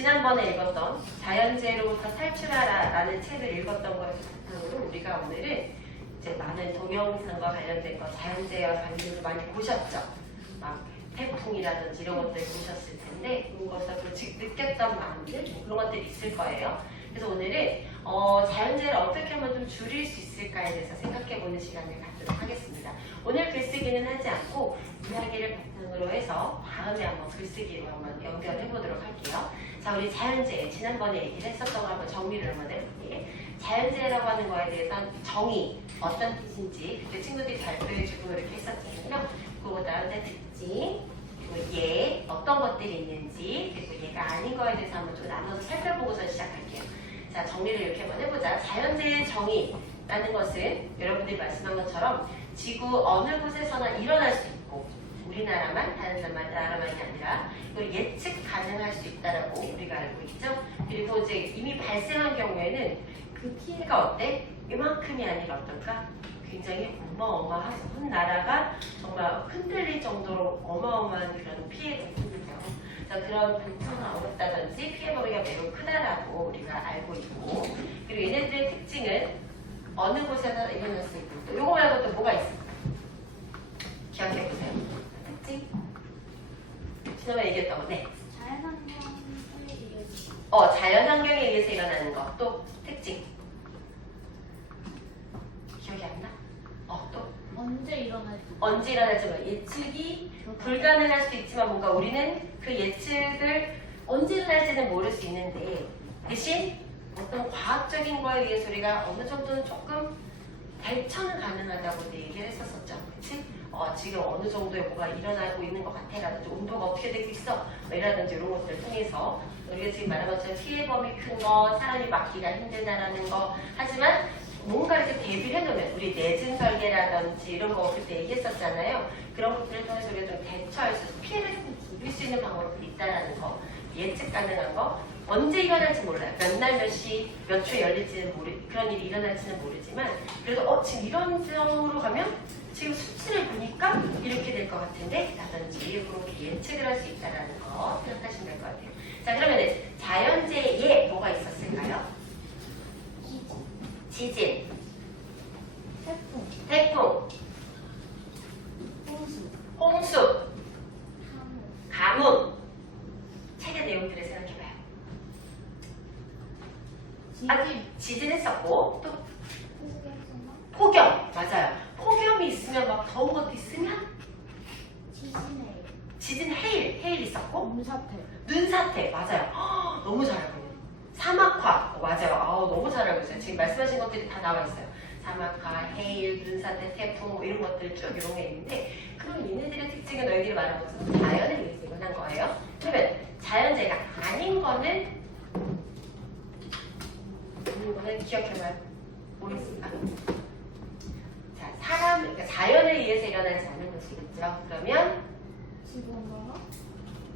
지난번에 읽었던 자연재해로부터 탈출하라 라는 책을 읽었던 거에서 바탕으로 우리가 오늘은 이제 많은 동영상과 관련된 거, 자연재해와 관련해서 많이 보셨죠? 막 태풍이라든지 이런 것들 보셨을 텐데 그런 것에서 느꼈던 마음들 뭐 그런 것들이 있을 거예요. 그래서 오늘은 자연재해를 어떻게 하면 좀 줄일 수 있을까에 대해서 생각해보는 시간을 갖도록 하겠습니다. 오늘 글쓰기는 하지 않고 이야기를 바탕으로 해서 다음에 한번 글쓰기로 한번 연결해보도록 할게요. 자, 우리 자연재해 지난번에 얘기를 했었던 거 한번 정리를 한번 해볼게요. 자연재해라고 하는 거에 대해서 정의 어떤 뜻인지 그때 친구들이 발표해주고 이렇게 했었잖아요. 그거보다는 특징, 그리고 얘 어떤 것들이 있는지, 그리고 얘가 아닌 거에 대해서 한번 좀 나눠서 살펴보고서 시작할게요. 자, 정리를 이렇게 한번 해보자. 자연재해 정의라는 것은 여러분들이 말씀한 것처럼 지구 어느 곳에서나 일어날 수 있고 우리나라만, 다른 나라만이 아니라 이걸 예측 가능할 수 있다라고 우리가 알고 있죠. 그리고 이제 이미 발생한 경우에는 그 피해가 어때? 이만큼이 아니라 어떨까? 굉장히 어마어마한 나라가 정말 흔들릴 정도로 어마어마한 그런 피해가 생기죠. 그런 분포가 어렵다든지 피해 범위가 매우 크다라고 우리가 알고 있고, 그리고 얘네들의 특징은 어느 곳에서 일어날 수 있고, 또 요거 말고 또 뭐가 있을까? 기억해 보세요. 특징? 지난번에 얘기했던 거, 네. 자연환경에 의해서 일어나는 것. 또 특징. 기억이 안 나? 또 언제 일어날지 예측이 불가능할 수도 있지만 뭔가 우리는 그 예측을 언제 일어날지는 모를 수 있는데 대신 어떤 과학적인 거에 의해서 우리가 어느 정도는 조금 대처는 가능하다고 얘기를 했었었죠. 그치? 지금 어느 정도의 뭐가 일어나고 있는 것 같아 라든지 온도가 어떻게 되고 있어 이라든지 이런 것들을 통해서 우리가 지금 말한 것처럼 피해 범위 큰 거, 사람이 막기가 힘들다라는 거 하지만 뭔가 이렇게 대비를 해놓으면 우리 내진 설계라든지 이런 거 그때 얘기했었잖아요. 그런 것들을 통해서 우리가 좀 대처할 수 있고 피해를 좀 줄일 수 있는 방법이 있다라는 거, 예측 가능한 거, 언제 일어날지 몰라요. 몇 날 몇 시 몇 초에 열릴지는 그런 일이 일어날지는 모르지만 그래도 지금 이런 상황으로 가면 지금 수치를 보니까 이렇게 될 것 같은데 라든지 그렇게 예측을 할 수 있다라는 거 생각하시면 될 것 같아요. 자, 그러면 자연재해에 뭐가 있었을까요? 지진, 태풍, 홍수, 가뭄. 책의 내용들을 생각해봐요. 지진 했었고 또 폭염, 맞아요. 폭염이 있으면 막 더운 것도 있으면 지진, 해일 있었고 눈사태, 맞아요. 너무 잘 알고 있네요. 사막화, 맞아요. 너무 잘 알고 있어요. 지금 말씀하신 것들이 다 나와 있어요. 사막화, 해일, 눈사태, 태풍 뭐 이런 것들 쭉 이런 게 있는데 그럼 얘네들의 특징은 너희들이 말한 것처럼 자연에 의해서 일어난 거예요. 그러면 자연재해가 아닌 거는 기억해봐요. 뭐 있을까? 자, 그러니까 자연에 의해서 일어나지 않는 것이겠죠. 그러면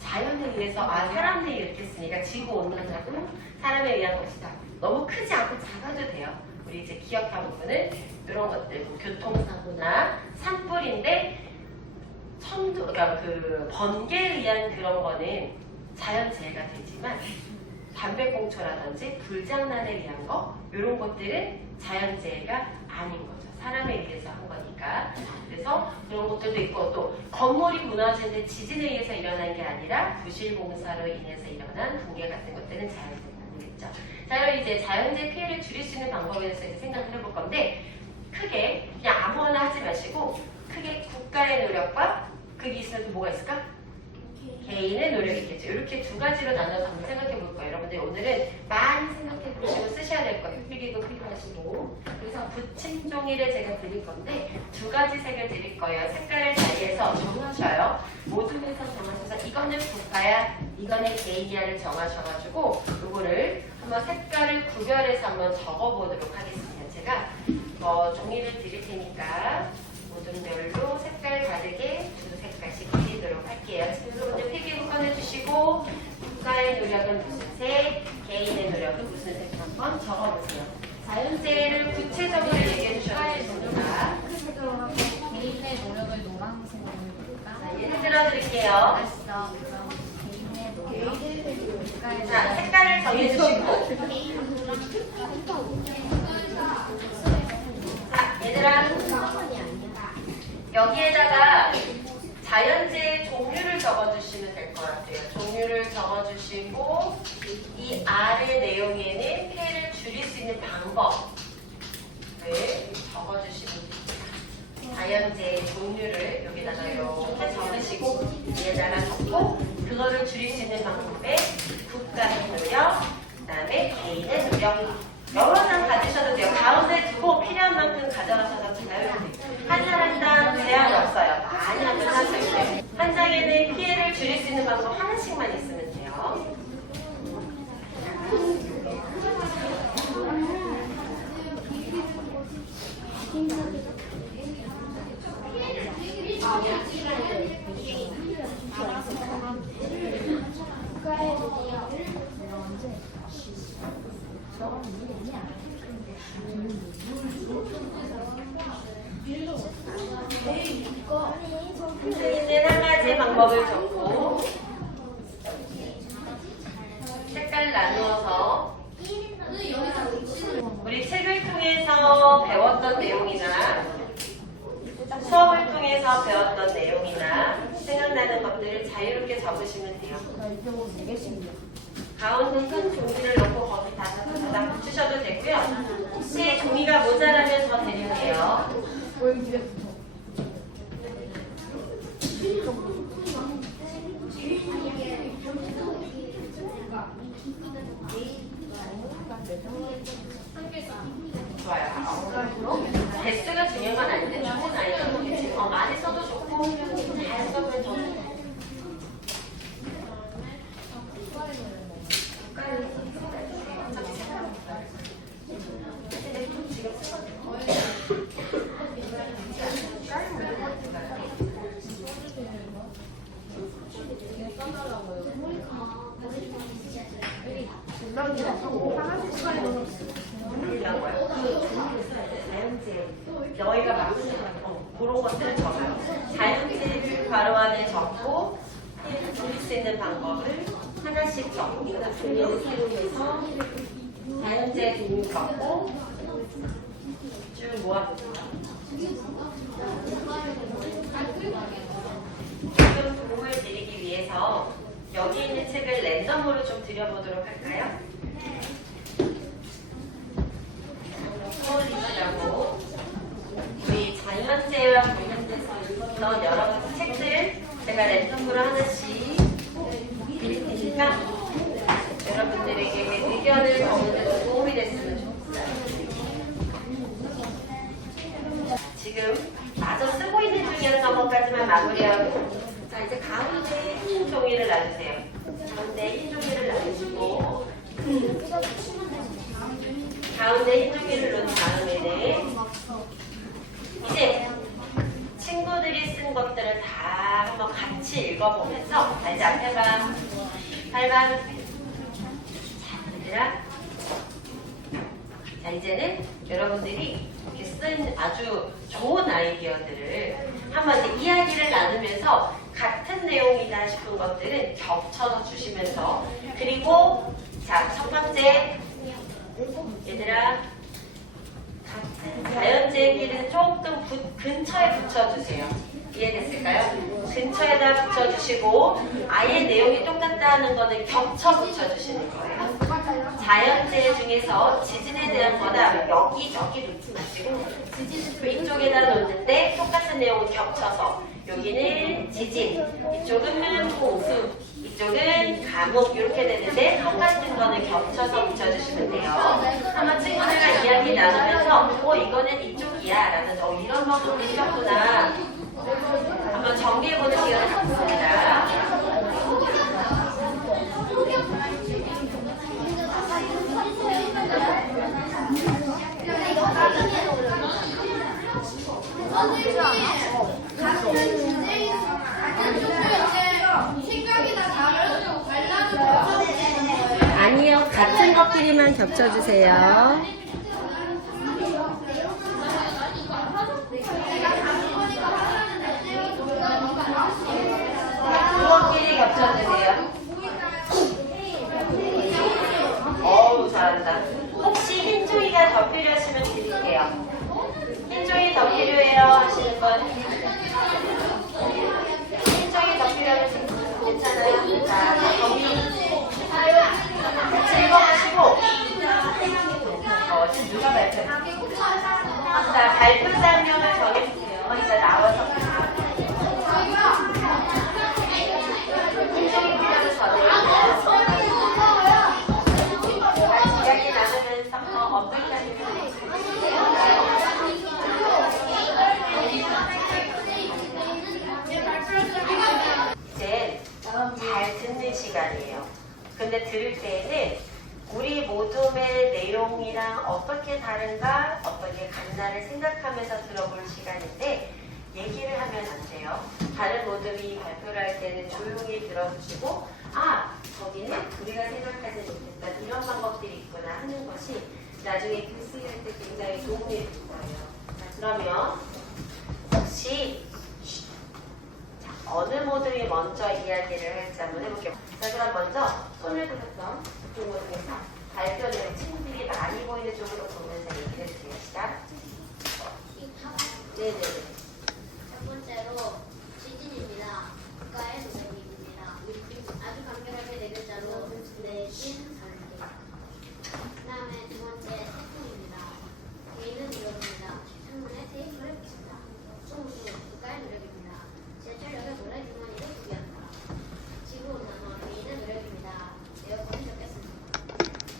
자연에 의해서 사람들이 이렇게 했으니까 지구온난화도 사람에 의한 것이다. 너무 크지 않고 작아도 돼요. 우리 이제 기억할 부분은 이런 것들, 뭐 교통사고나 산불인데 그러니까 그 번개에 의한 그런 거는 자연재해가 되지만 담배꽁초라든지 불장난에 의한 거 이런 것들은 자연재해가 아닌 거죠. 사람에 의해서 한 거니까. 그래서 그런 것들도 있고 또 건물이 무너지는데 지진에 의해서 일어난 게 아니라 부실공사로 인해서 일어난 붕괴 같은 것들은 자연재해가 아니겠죠. 자, 그럼 이제 자연재해 피해를 줄일 수 있는 방법에 대해서 이제 생각을 해볼 건데 크게 그냥 아무거나 하지 마시고 크게 국가의 노력과 그게 있으면 또 뭐가 있을까? 개인의 노력이 있겠죠. 이렇게 두 가지로 나눠서 한번 생각해 볼 거예요. 여러분들 오늘은 많이 생각해 보시고 쓰셔야 될 거예요. 필기도 필요하시고. 그래서 붙임 종이를 제가 드릴 건데 두 가지 색을 드릴 거예요. 색깔을 자리에서 정하셔요. 모둠에서 정하셔서 이거는 국가야, 이거는 개인이야를 정하셔가지고 이거를 한번 색깔을 구별해서 한번 적어보도록 하겠습니다. 제가 종이를 드릴 테니까 모둠별로 색깔 다르게 두 색깔씩 드리도록 할게요. 지금 여러분들 필기부 꺼내주시고 국가의 노력은 무슨 색, 개인의 노력은 무슨 색 한번 적어보세요. 자연재해를 구체적으로 얘기해 주셔야 됩니다. 개인의 노력을 노란색으로 해볼까? 예를 들어 드릴게요. 알았어. 개인의 노력. 자, 정해주시고. 자, 얘들아. 여기에다가 자연재의 종류를 적어주시면 될 것 같아요. 종류를 적어주시고 이 아래 내용에는 폐를 줄일 수 있는 방법을 적어주시면 됩니다. 자연재의 종류를 여기다가 이렇게 적으시고 위에다가 적고 그거를 줄일 수 있는 방법에 국가의 노력, 그 다음에 개인의 노력 여러 장 가지셔도 돼요. 가운데 두고 필요한 만큼 가져가셔도 자유롭게. 한 사람당 제한 없어요. 많이 하면 하실 때. 한 장에는 피해를 줄일 수 있는 방법 하나씩만 있으면 돼요. 선생님은 한 가지 방법을 적고 색깔 나누어서 우리 책을 통해서 배웠던 내용이나 수업을 통해서 배웠던 내용이나 생각나는 것들을 자유롭게 적으시면 돼요. 가운데 큰 종이를 넣고 거기 다닥 붙이셔도 되고요. 혹시 종이가 모자라면 더 드릴게요. 좋아요. 개수가 중요한 건 아닌데 좋은 아이가 많이 써도 좋고 잘 써도 좋고. 자연재 너희가 막 그런 것들을 적어요. 자연재를 괄호 안에 적고 피해를 줄일 수 있는 방법을 하나씩 적고 그다음 종이를 사용해서 자연재 종류 적고 쭉 모아보세요. 지금 도움을 드리기 위해서 여기 있는 책을 랜덤으로 좀 드려보도록 할까요? 서울이시라고 우리 자연재와 관련돼서 읽었던 여러 가지 책들 제가 랜덤으로 하나씩 드릴 테니까 여러분들에게 의견을 적는 데 도움이 됐으면 좋겠어요. 지금 마저 쓰고 있는 중이었던 것까지만 마무리하고 자 이제 가운데 흰 종이를 놔주세요. 가운데 흰 종이를 놔주시고 가운데 흰 종이를 놓은 다음에는 이제 친구들이 쓴 것들을 다 한번 같이 읽어보면서 자 이제 앞에 봐 8번 얘들아 자 이제는 여러분들이 이렇게 쓴 아주 좋은 아이디어들을 한번 이제 이야기를 나누면서 같은 내용이다 싶은 것들은 겹쳐서 주시면서 그리고 자 첫 번째 얘들아 같은 자연재기는 조금 근처에 붙여주세요. 이해됐을까요? 근처에다 붙여주시고 아예 내용이 똑같다는 거는 겹쳐 붙여주시는 거예요. 자연재 중에서 지진에 대한 거다 여기저기 놓지 마시고 지진 이쪽에다 놓는데 똑같은 내용을 겹쳐서 여기는 지진, 이쪽은 호수, 이쪽은 감옥 이렇게 되는데 똑같은 거는 겹쳐서 붙여주시면 돼요. 한번 친구들과 이야기 나누면서 이거는 이쪽이야 라면서 이런 방법도 있었구나 한번 정리해보는 시간을 갖습니다. 아니요, 같은 것끼리만 겹쳐주세요. 그것끼리 겹쳐주세요. 아니에요. 근데 들을 때에는 우리 모둠의 내용이랑 어떻게 다른가, 어떻게 같나를 생각하면서 들어볼 시간인데 얘기를 하면 안 돼요. 다른 모둠이 발표를 할 때는 조용히 들어주시고 아, 거기는 우리가 생각하지 못했던 이런 방법들이 있구나 하는 것이 나중에 글쓰기할 때 굉장히 도움이 될 거예요. 자, 그러면 혹시 자, 어느 모둠이 먼저 이야기를 할지 한번 해볼게요. 자, 그럼 먼저 손을 들었던 그 모둠에서 발표를 친구들이 많이 보이는 쪽으로 보면서 얘기를 해주세요. 시작. 네네네. 첫 번째로 지진입니다. 국가의 노동입니다. 아주 간결하게 네 글자로 내신 설계. 그다음에 두 번째 태풍입니다. 개인은 노력입니다. 창문에 테이프를 붙인다. 총수 국가의 노력입니다. 제철력의 모래주머니를 구비한다. 지구온난화 개인의 노력입니다. 에어컨을 적겠습니다.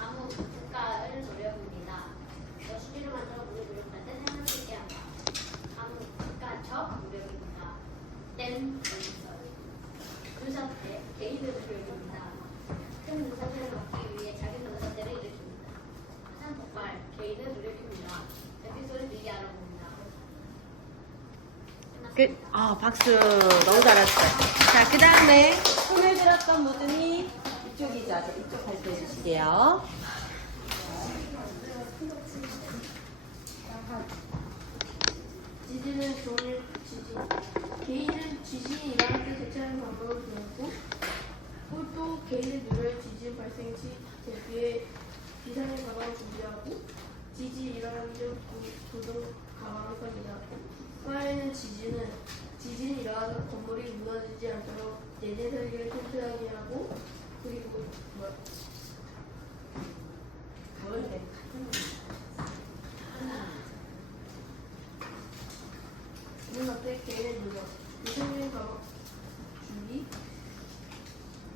암흑 국가의 노력입니다. 여수지를 만들어 물을 노력할 때 생활을 쉽게 한다. 암흑 국가적 노력입니다. 댐 건설. 눈사태 개인의 노력입니다. 큰 눈사태를 막기 위해 작은 눈사태를 일으킵니다. 화산 폭발 개인의 노력입니다. 에피소드 미리 알아봅니다. 박수. 너무 잘했어요. 자, 그 다음에 손을 들었던 모둠이 이쪽이죠. 자, 이쪽 발표해 주실게요. 지진은 종일 지진. 개인은 지진이 일어날 때 대처하는 방법을 배우고, 또 개인의 노력을 지진 발생 시 대비해 비상의 가방을 준비하고, 지진이 일어나기 전 구동 가방을 삽니다. 사회는 지진이 일어나서 건물이 무너지지 않도록 내재 설계를 튼튼하게 하고, 그리고 가면 돼. 눈앞에 개인의 노력, 비상의 가방 준비,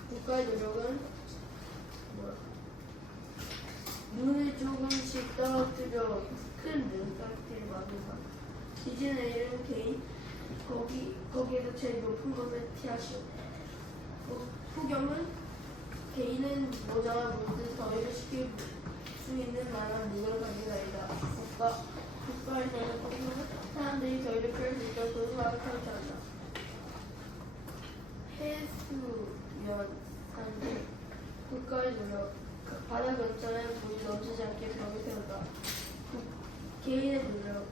국가의 노력은 눈을 조금씩 떨어뜨려 큰 눈사태를 막는다. 지진을 일으킨 개인, 거기에서 제일 높은 곳을 피하시오. 후경은 개인은 모자와 물든 더위를 식힐 수 있는 만한 눈을 가진 아이다. 국가에서는 사람들이 더위를 피할 수 있도록 도서관을 설치한다. 해수면 산지 국가의 노력, 바다 근처에 물이 넘치지 않게 벽을 세운다. 개인의 노력,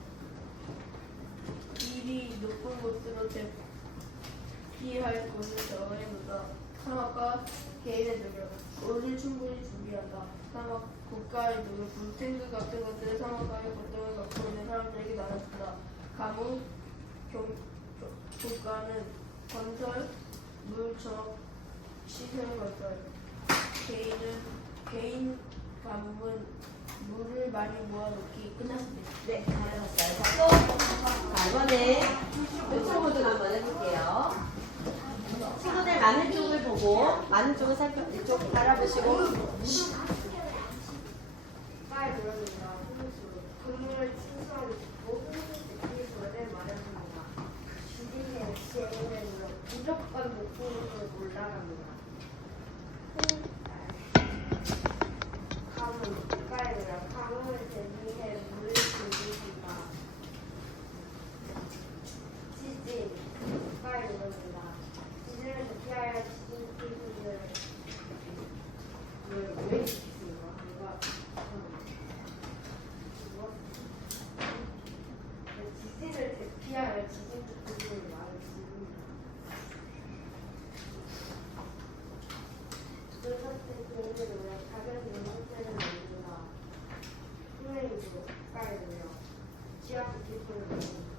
일이 높은 곳으로 대피할 곳을 정해놓는다. 사막과 개인의 노력, 옷을 충분히 준비한다. 사막, 국가의 노력, 물탱크 같은 것들을 사막과의 고통을 갖고 있는 사람들에게 나눠준다. 가뭄, 국가는 건설, 물적, 시설 건설. 개인 가뭄은 물을 많이 모아놓기. 끝났습니다. 네, 잘하셨어요. 자, 이번에 요청 모둠 한번 해볼게요. 친구들 많은 쪽을 보고, 많은 쪽을 이쪽 바라보시고, 국가의 노력입니다. 건물을 친수하고 있고, 에피소드를 마련합니다. 주진의 지혜의 노력, 무조건 목표를 올라갑니다. 가뭄, 국가의 노력, 가뭄을 대비해 물을 준비한다. 지진, 국가의 노력입니다. 지진을 대피하여 지진 기술을 왜 지키는가? 지진을 대피하여 지진 기술을 말해줍니다. 눈사태 개인의 노력, 작은 눈사태를 만든다. 플레이도 국가의 노력, 지하수 기술을 만든다.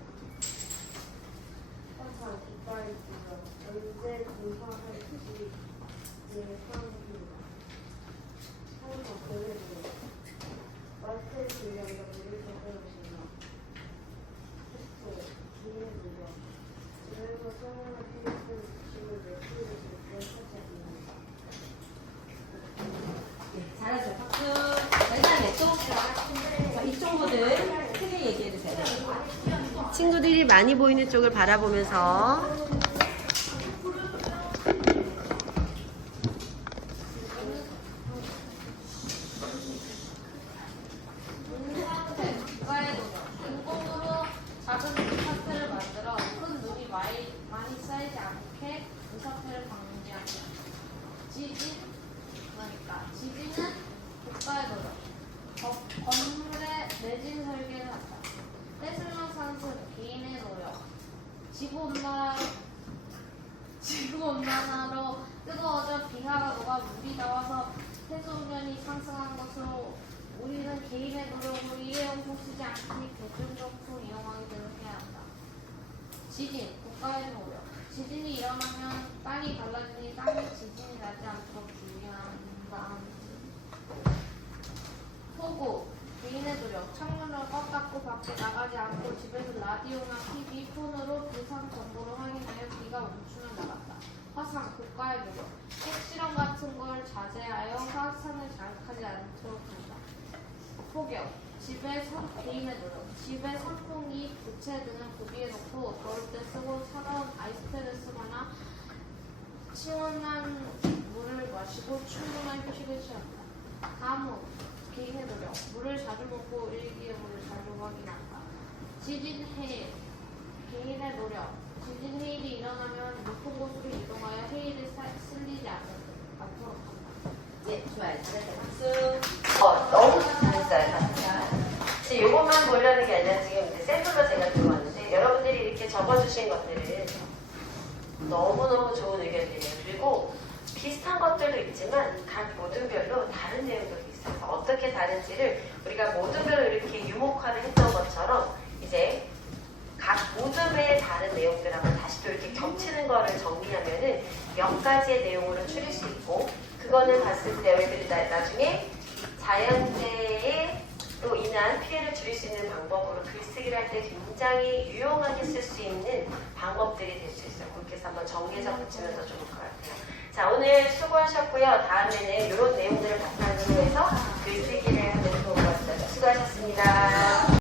화산 국가의 노력, 언제 공사할지 예상합니다. 항상 그의 노력, 마스터의 분량과 물을 적어놓습니다. texto, 기의 노력, 집에서 성원한 필요한 지식을 매트를 줄때 찾아줍니다. 네, 잘하셨어요. 박수. 그 다음에 또, 자, 이쪽 모든 크게 얘기해주세요. 친구들이 많이 보이는 쪽을 바라보면서 지진은 국가의 노력. 건물의 내진 설계를 한다. 해수면 상승, 개인의 노력. 지구온난화로 뜨거워져 비하가 녹아 물이 나와서 해수면이 상승한 것으로 우리는 개인의 노력으로 일회용품 쓰지 않기 대중정품 이용하기를 해야 한다. 지진, 국가의 노력. 지진이 일어나면 땅이 갈라지니 땅에 지진이 나지 않도록 주의한다. 폭우, 개인의 노력. 창문을 꽉 닫고 밖에 나가지 않고 집에서 라디오나 TV, 폰으로 비상 정보를 확인하여 비가 멈추면 나갔다. 화상, 국가의 노력. 핵실험 같은 걸 자제하여 화산을 자극하지 않도록 한다. 폭염, 개인의 노력. 집에 선풍기, 부채 등을 구비해 놓고 더울 때 쓰고 차가운 아이스팩을 쓰거나 시원한 물을 마시고 충분한 휴식을 취한다. 가뭄, 개인의 노력. 물을 자주 먹고 일기예보를 자주 확인한다. 지진 해일, 개인의 노력. 지진 해일이 일어나면 높은 곳으로 이동하여 해일을 쓸리지 않도록 한다. 네, 좋아요. 잘했어요. 박수. 너무 잘했어요. 지금 이것만 보려는 게 아니라 지금 이제 샘플로 제가 들어왔는데 여러분들이 이렇게 적어주신 것들은 너무너무 좋은 의견들이에요. 그리고 비슷한 것들도 있지만 각 모둠별로 다른 내용들이 있어요. 어떻게 다른지를 우리가 모둠별로 이렇게 유목화를 했던 것처럼 이제 각 모둠의 다른 내용들하고 다시 또 이렇게 겹치는 거를 정리하면은 몇 가지의 내용으로 추릴 수 있고 그거는 봤을 때 여러분들이 나중에 자연재해로 인한 피해를 줄일 수 있는 방법으로 글쓰기를 할 때 굉장히 유용하게 쓸 수 있는 방법들이 될 수 있어요. 그렇게 해서 한번 정리해서 붙이면 더 좋을 것 같아요. 자, 오늘 수고하셨고요. 다음에는 이런 내용들을 바탕으로 해서 글쓰기를 하면 좋을 것 같아요. 수고하셨습니다.